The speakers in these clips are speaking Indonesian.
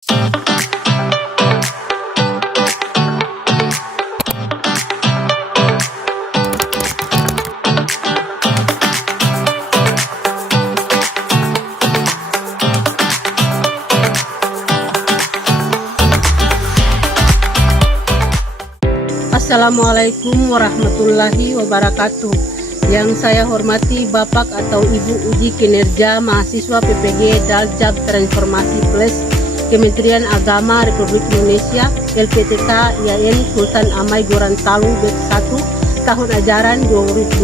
Assalamualaikum warahmatullahi wabarakatuh. Yang saya hormati Bapak atau Ibu Uji Kinerja Mahasiswa PPG Daljab Transformasi Plus Kementerian Agama Republik Indonesia LPTK IAIN Sultan Amai Gorontalo Batch 1 tahun ajaran 2025.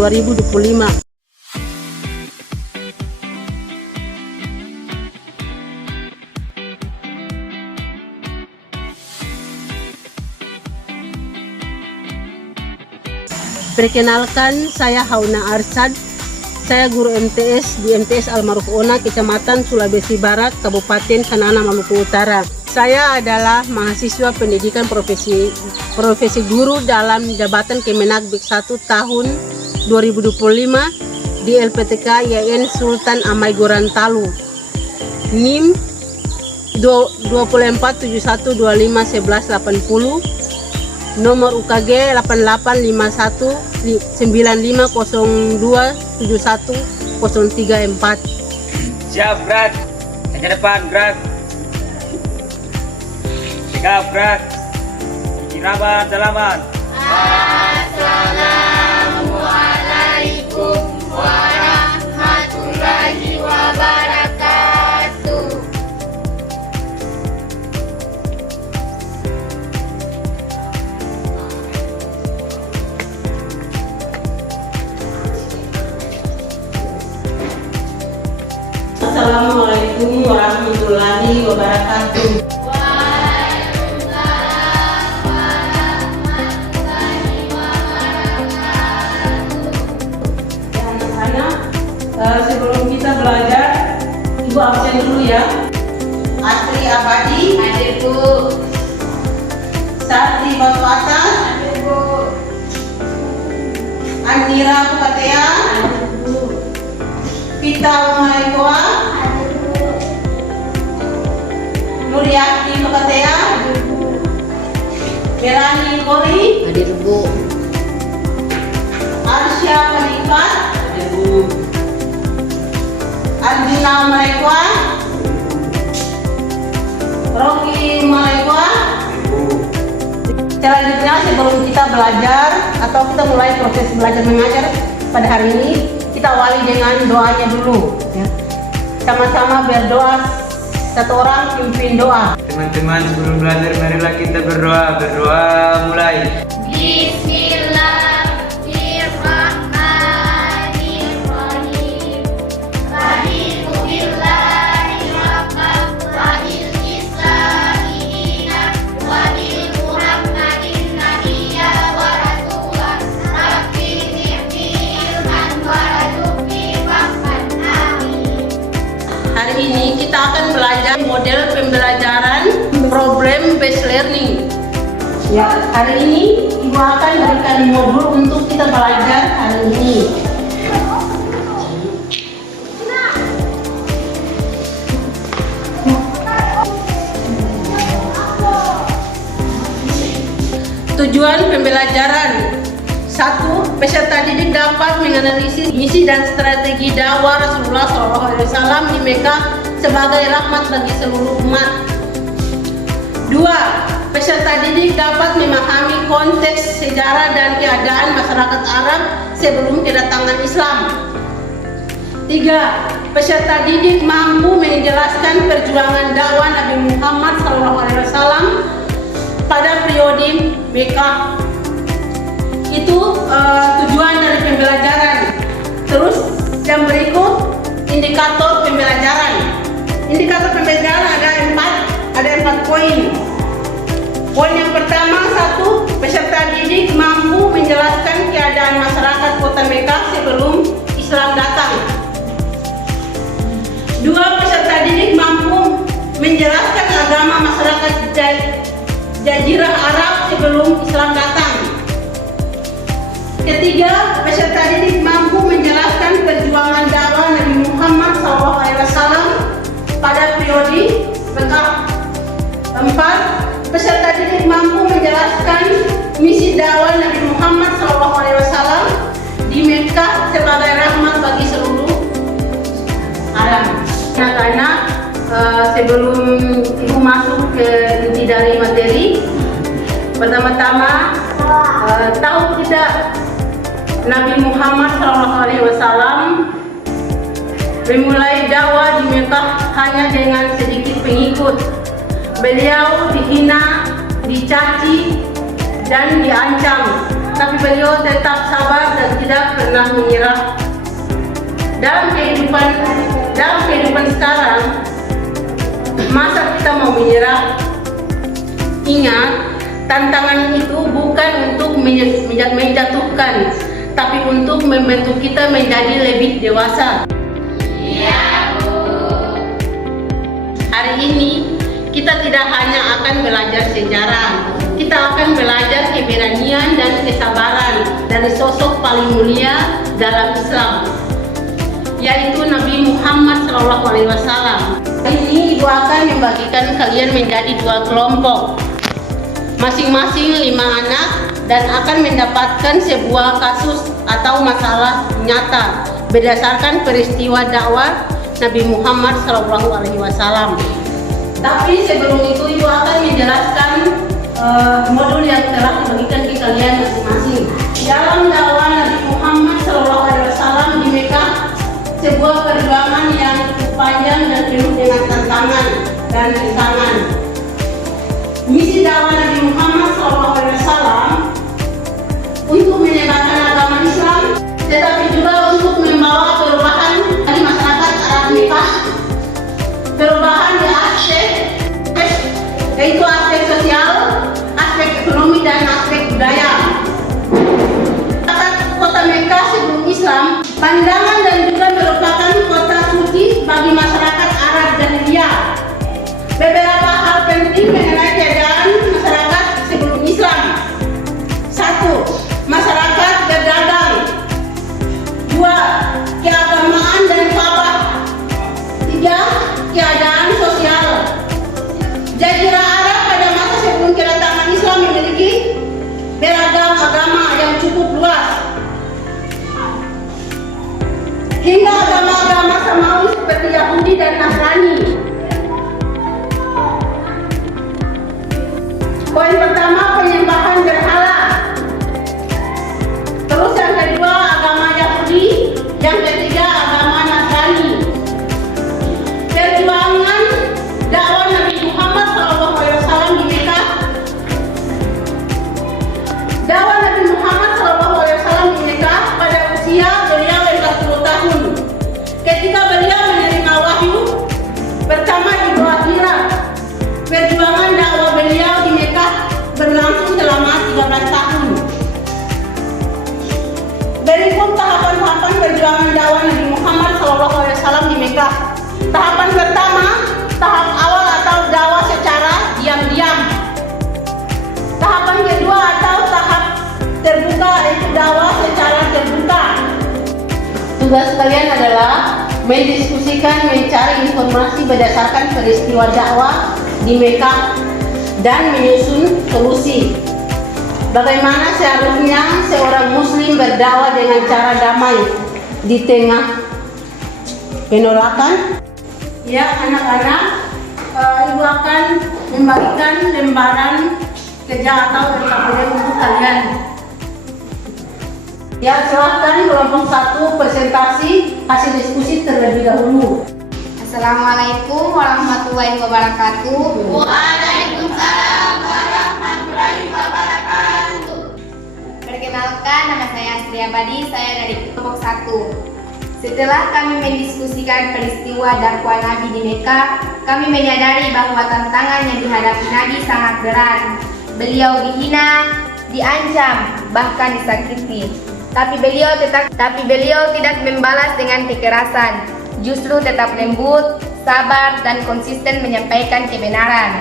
Perkenalkan, saya Hauna Arsad. Saya guru MTS di MTS Almaruf Ona, Kecamatan Sulawesi Barat, Kabupaten Sanana, Maluku Utara. Saya adalah mahasiswa pendidikan profesi guru dalam jabatan Kemenak Batch 1 tahun 2025 di LPTK IAIN Sultan Amai Gorontalo. NIM 2471251180. Nomor UKG 885195027103 Siap, gerak. Yang ke depan, gerak. Sikap, gerak. Kiraman, salaman. Assalamualaikum warahmatullahi wabarakatuh. Assalamualaikum warahmatullahi wabarakatuh. Anak-anak, sebelum kita belajar, Ibu absen dulu ya. Asri Abadi, Hadir Bu. Sarti Batu Atas, Hadir Bu. Andira Pukatea, Vita Umaikoa, Hadir Bu. Nuryati Pukatea, Melani Kori, Hadir Bu. Arsya Panikat, Arjuna Malaikwa, Rocky Malaikwa. Selanjutnya, sebelum kita belajar atau kita mulai proses belajar mengajar pada hari ini, kita awali dengan doanya dulu ya. Sama-sama berdoa, satu orang pimpin doa. Teman-teman, sebelum belajar, marilah kita berdoa. Berdoa mulai. Bismillahirrahmanirrahim. Raditu billahi rabban wa bil islami dinan wa bil Muhammadin nabiyya wa rasulan. Rabbi zidni ilman warzuqni fahman. Amin. Hari ini kita akan belajar model pembelajaran problem based learning. Ya, hari ini Ibu akan berikan modul untuk kita belajar hari ini. Tujuan pembelajaran: 1. Peserta didik dapat menganalisis misi dan strategi dakwah Rasulullah SAW di Mekah sebagai rahmat bagi seluruh umat. 2. Peserta didik dapat memahami konteks sejarah dan keadaan masyarakat Arab sebelum kedatangan Islam. 3. Peserta didik mampu menjelaskan perjuangan dakwah Nabi Muhammad SAW pada periode Mekah. Itu tujuan dari pembelajaran. Terus yang berikut indikator pembelajaran. Indikator pembelajaran ada empat poin. Poin yang pertama, 1. Peserta didik mampu menjelaskan keadaan masyarakat kota Mekah sebelum Islam datang. 2. Peserta didik mampu menjelaskan agama masyarakat Jazirah Arab sebelum Islam datang. 3. Peserta didik mampu menjelaskan perjuangan dakwah Nabi Muhammad SAW pada periode Mekah. Keempat, peserta didik mampu menjelaskan misi dakwah Nabi Muhammad SAW di Mekah sebagai rahmat bagi seluruh alam. Anak-anak, sebelum ibu masuk ke inti dari materi, pertama-tama tahu tidak Nabi Muhammad SAW memulai dakwah di Mekah hanya dengan sedikit pengikut. Beliau dihina, dicaci, dan diancam, tapi beliau tetap sabar dan tidak pernah menyerah. Dalam kehidupan sekarang, masa kita mau menyerah? Ingat, tantangan itu bukan untuk menjatuhkan, tapi untuk membentuk kita menjadi lebih dewasa. Hari ini kita tidak hanya akan belajar sejarah, kita akan belajar keberanian dan kesabaran dari sosok paling mulia dalam Islam, yaitu Nabi Muhammad SAW. Hari ini ibu akan membagikan kalian menjadi 2 kelompok, masing-masing 5 anak, dan akan mendapatkan sebuah kasus atau masalah nyata berdasarkan peristiwa dakwah Nabi Muhammad SAW. Tapi sebelum itu ibu akan menjelaskan modul yang telah dibagikan ke kalian masing-masing. Dalam dakwah Nabi Muhammad SAW di Mekah, sebuah perjuangan yang cukup panjang dan penuh dengan tantangan dan rintangan. Misi dakwah Nabi Muhammad SAW untuk menyebarkan agama Islam, tetapi juga untuk membawa perubahan dari masyarakat Arab Mekah, perubahan di aspek, yaitu aspek sosial, aspek ekonomi, dan aspek budaya. Kota Mekah sebelum Islam, pandangan dan juga merupakan kota suci bagi masyarakat Arab Jahiliyah. Beberapa hal penting mengenai keadaan masyarakat sebelum Islam. 1. Masyarakat berdagang. 2. Keagamaan dan wabah. 3. Keadaan sosial. Jazirah Arab pada masa sebelum kedatangan Islam memiliki beragam agama yang cukup luas, hingga agama-agama samawi seperti Yahudi dan Nasrani. Poin pertama, penyembahan berhala. Terus yang kedua, agama Yahudi. Yang ketiga, agama Nasrani. Perjuangan dakwah Nabi Muhammad SAW di Mekah. Dakwah Nabi Muhammad SAW di Mekah pada usia beliau 40 tahun. Ketika beliau menerima wahyu pertama di Gua Hira, perjuangan dakwah beliau di Mekah berlangsung selama 13 tahun. Berikut tahapan-tahapan perjuangan dakwah Nabi Muhammad SAW di Mekah. Tahapan pertama, tahap awal atau dakwah secara diam-diam. Tahapan kedua atau tahap terbuka, yaitu dakwah secara terbuka. Tugas kalian adalah mendiskusikan, mencari informasi berdasarkan peristiwa dakwah di Mekah dan menyusun solusi. Bagaimana seharusnya seorang muslim berdakwah dengan cara damai di tengah penolakan? Ya, anak-anak, ibu akan membagikan lembaran kerja atau LKPD untuk kalian. Ya, silahkan kelompok 1 presentasi hasil diskusi terlebih dahulu. Assalamualaikum warahmatullahi wabarakatuh. Waalaikumsalam warahmatullahi wabarakatuh. Perkenalkan, nama saya Astri Abadi, saya dari kelompok 1. Setelah kami mendiskusikan peristiwa dakwah Nabi di Mekah, kami menyadari bahwa tantangan yang dihadapi Nabi sangat berat. Beliau dihina, diancam, bahkan disakiti. Tapi beliau tidak membalas dengan kekerasan, justru tetap lembut, sabar, dan konsisten menyampaikan kebenaran.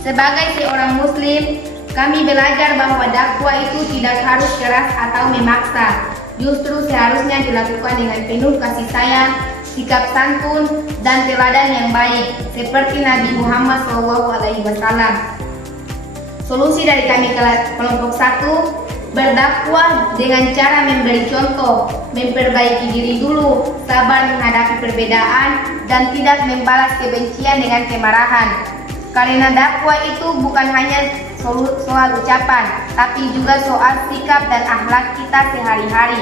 Sebagai seorang muslim, kami belajar bahwa dakwah itu tidak harus keras atau memaksa. Justru seharusnya dilakukan dengan penuh kasih sayang, sikap santun, dan teladan yang baik seperti Nabi Muhammad SAW. Solusi dari kami kelompok 1, berdakwah dengan cara memberi contoh, memperbaiki diri dulu, sabar menghadapi perbedaan, dan tidak membalas kebencian dengan kemarahan. Karena dakwah itu bukan hanya soal ucapan, tapi juga soal sikap dan akhlak kita sehari-hari.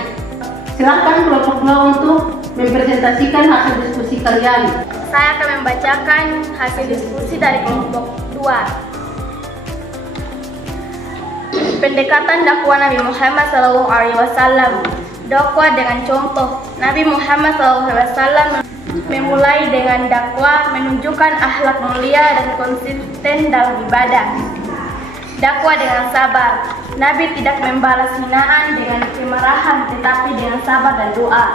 Silakan kelompok 2 untuk mempresentasikan hasil diskusi kalian. Saya akan membacakan hasil diskusi dari kelompok 2. Pendekatan dakwah Nabi Muhammad SAW. Dakwah dengan contoh. Nabi Muhammad SAW memulai dengan dakwah menunjukkan akhlak mulia dan konsisten dalam ibadah. Dakwah dengan sabar. Nabi tidak membalas hinaan dengan kemarahan, tetapi dengan sabar dan doa.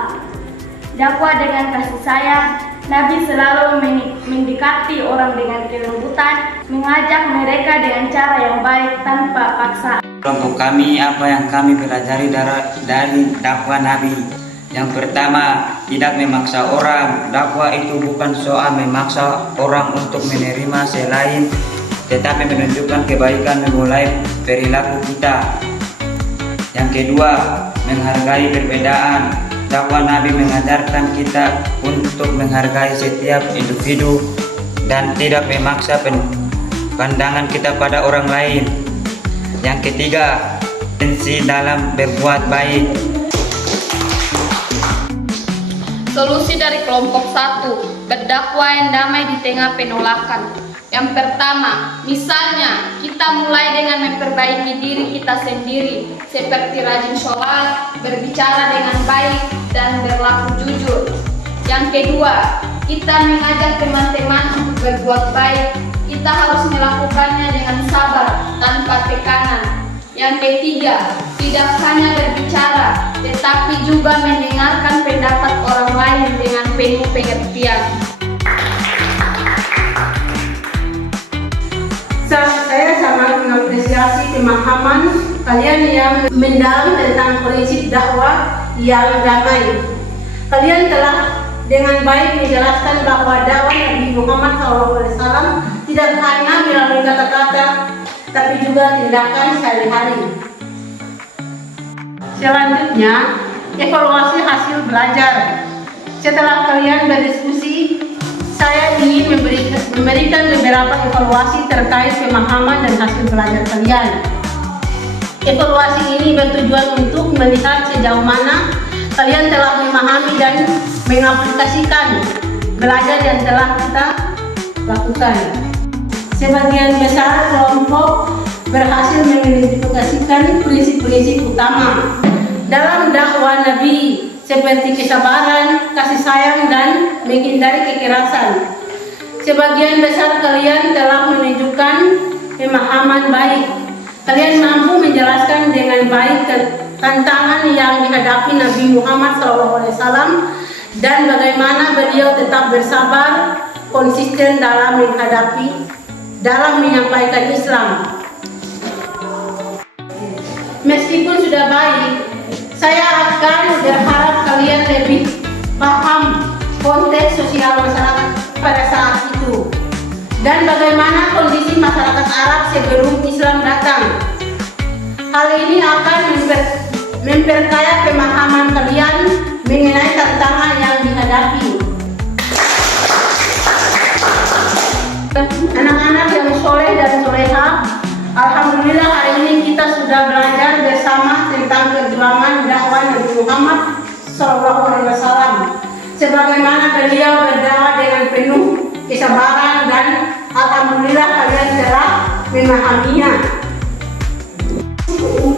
Dakwah dengan kasih sayang. Nabi selalu mendekati orang dengan kelembutan, mengajak mereka dengan cara yang baik tanpa paksaan. Kelompok kami, apa yang kami pelajari dari dakwah Nabi? Yang pertama, tidak memaksa orang. Dakwah itu bukan soal memaksa orang untuk menerima selain, tetapi menunjukkan kebaikan memulai perilaku kita. Yang kedua, menghargai perbedaan. Dakwah Nabi mengajarkan kita untuk menghargai setiap individu dan tidak memaksa pandangan kita pada orang lain. Yang ketiga, intensi dalam berbuat baik. Solusi dari kelompok 1, berdakwah yang damai di tengah penolakan. Yang pertama, misalnya kita mulai dengan memperbaiki diri kita sendiri, seperti rajin sholat, berbicara dengan baik, dan berlaku jujur. Yang kedua, kita mengajak teman-teman untuk berbuat baik. Kita harus melakukannya dengan sabar, tanpa tekanan. Yang ketiga, tidak hanya berbicara, tetapi juga mendengarkan pendapat orang lain dengan penuh pengertian. Saya sangat mengapresiasi pemahaman kalian yang mendalam tentang prinsip dakwah yang damai. Kalian telah dengan baik menjelaskan bahwa dakwah Nabi Muhammad SAW tidak hanya melalui kata-kata, tapi juga tindakan sehari-hari. Selanjutnya, evaluasi hasil belajar. Setelah kalian berdiskusi, saya ingin memberikan beberapa evaluasi terkait pemahaman dan hasil belajar kalian. Evaluasi ini bertujuan untuk melihat sejauh mana kalian telah memahami dan mengaplikasikan belajar yang telah kita lakukan. Sebagian besar kelompok berhasil mengidentifikasikan prinsip-prinsip utama dalam dakwah Nabi, seperti kesabaran, kasih sayang, dan menghindari kekerasan. Sebagian besar kalian telah menunjukkan pemahaman baik. Kalian mampu menjelaskan dengan baik tantangan yang dihadapi Nabi Muhammad SAW dan bagaimana beliau tetap bersabar, konsisten dalam menyampaikan Islam. Meskipun sudah baik, saya akan berharap kalian lebih paham konteks sosial masyarakat pada saat itu dan bagaimana kondisi masyarakat Arab sebelum Islam datang. Hal ini akan memperkaya pemahaman kalian mengenai tantangan yang dihadapi. Anak-anak yang soleh dan soleha, alhamdulillah hari ini kita sudah belajar bersama tentang perjuangan dakwah Nabi Muhammad SAW. Sebagaimana beliau berdakwah dengan penuh kesabaran dan alhamdulillah kalian telah memahaminya.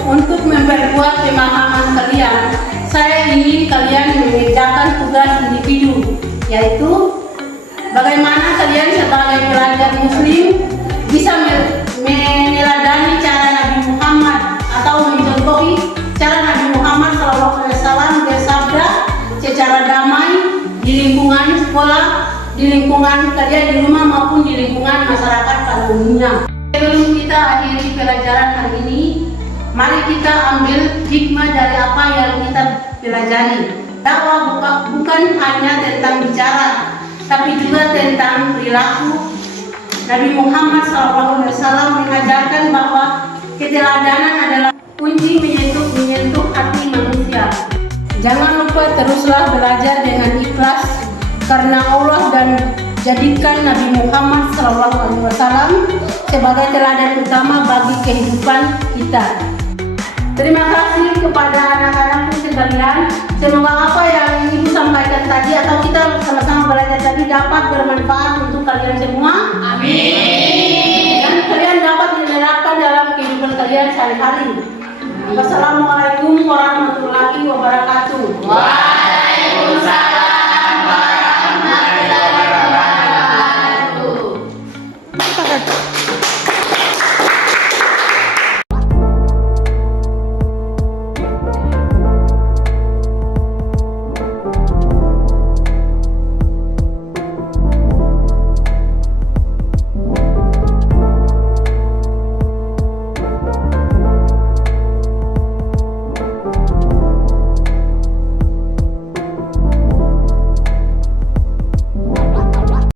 Untuk memperkuat pemahaman kalian, saya ingin kalian mengerjakan tugas individu, yaitu bagaimana kalian sebagai pelajar muslim bisa meneladani cara Nabi Muhammad atau mencontohi cara Nabi Muhammad SAW bersabda secara damai di lingkungan sekolah, di lingkungan kerja, di rumah maupun di lingkungan masyarakat pada umumnya. Sebelum kita akhiri pelajaran hari ini, mari kita ambil hikmah dari apa yang kita pelajari. Dakwah bukan hanya tentang bicara, tapi juga tentang perilaku. Nabi Muhammad SAW mengajarkan bahwa keteladanan adalah kunci menyentuh hati manusia. Jangan lupa teruslah belajar dengan ikhlas karena Allah dan jadikan Nabi Muhammad SAW sebagai teladan utama bagi kehidupan kita. Terima kasih kepada anak-anakku sekalian. Semoga apa yang Ibu sampaikan tadi atau kita sama-sama belajar tadi dapat bermanfaat untuk kalian semua. Amin. Dan kalian dapat menerapkan dalam kehidupan kalian sehari-hari. Wassalamualaikum warahmatullahi wabarakatuh. Waalaikumsalam warahmatullahi wabarakatuh.